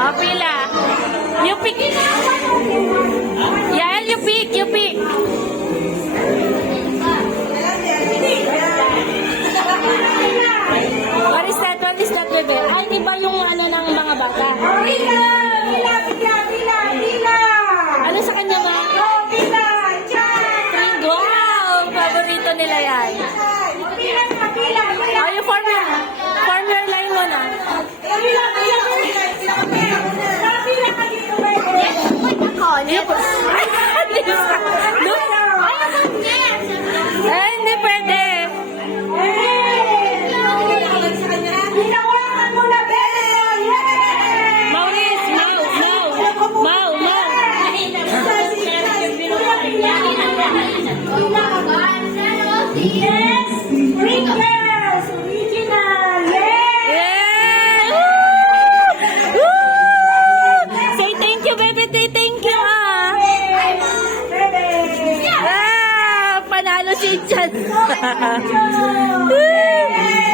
Oh, pila. You pick. Yael, you pick. You pick. What is that? What is that, bebe? Ay, di ba yung ano ng mga bata? Pila! Pila! Pila! Pila! Pila! Ano sa kanya ba? Oh, pila! Diyan! Wow! Paborito nila yan. Pila! Pila! Pila! Oh, yung former line mo na. Pila! Pila! Pila! Pila! Pila ka dito, bebe! Ay, hindi pwede. Hinawakan mo na, bebe! Maurice, Mau. Yes! Sprinkles! Original! Yes! Yeah! Woo! Woo! Say thank you, baby. Say thank you, ah. Bebe! Ah, panalo si Chan. Yes!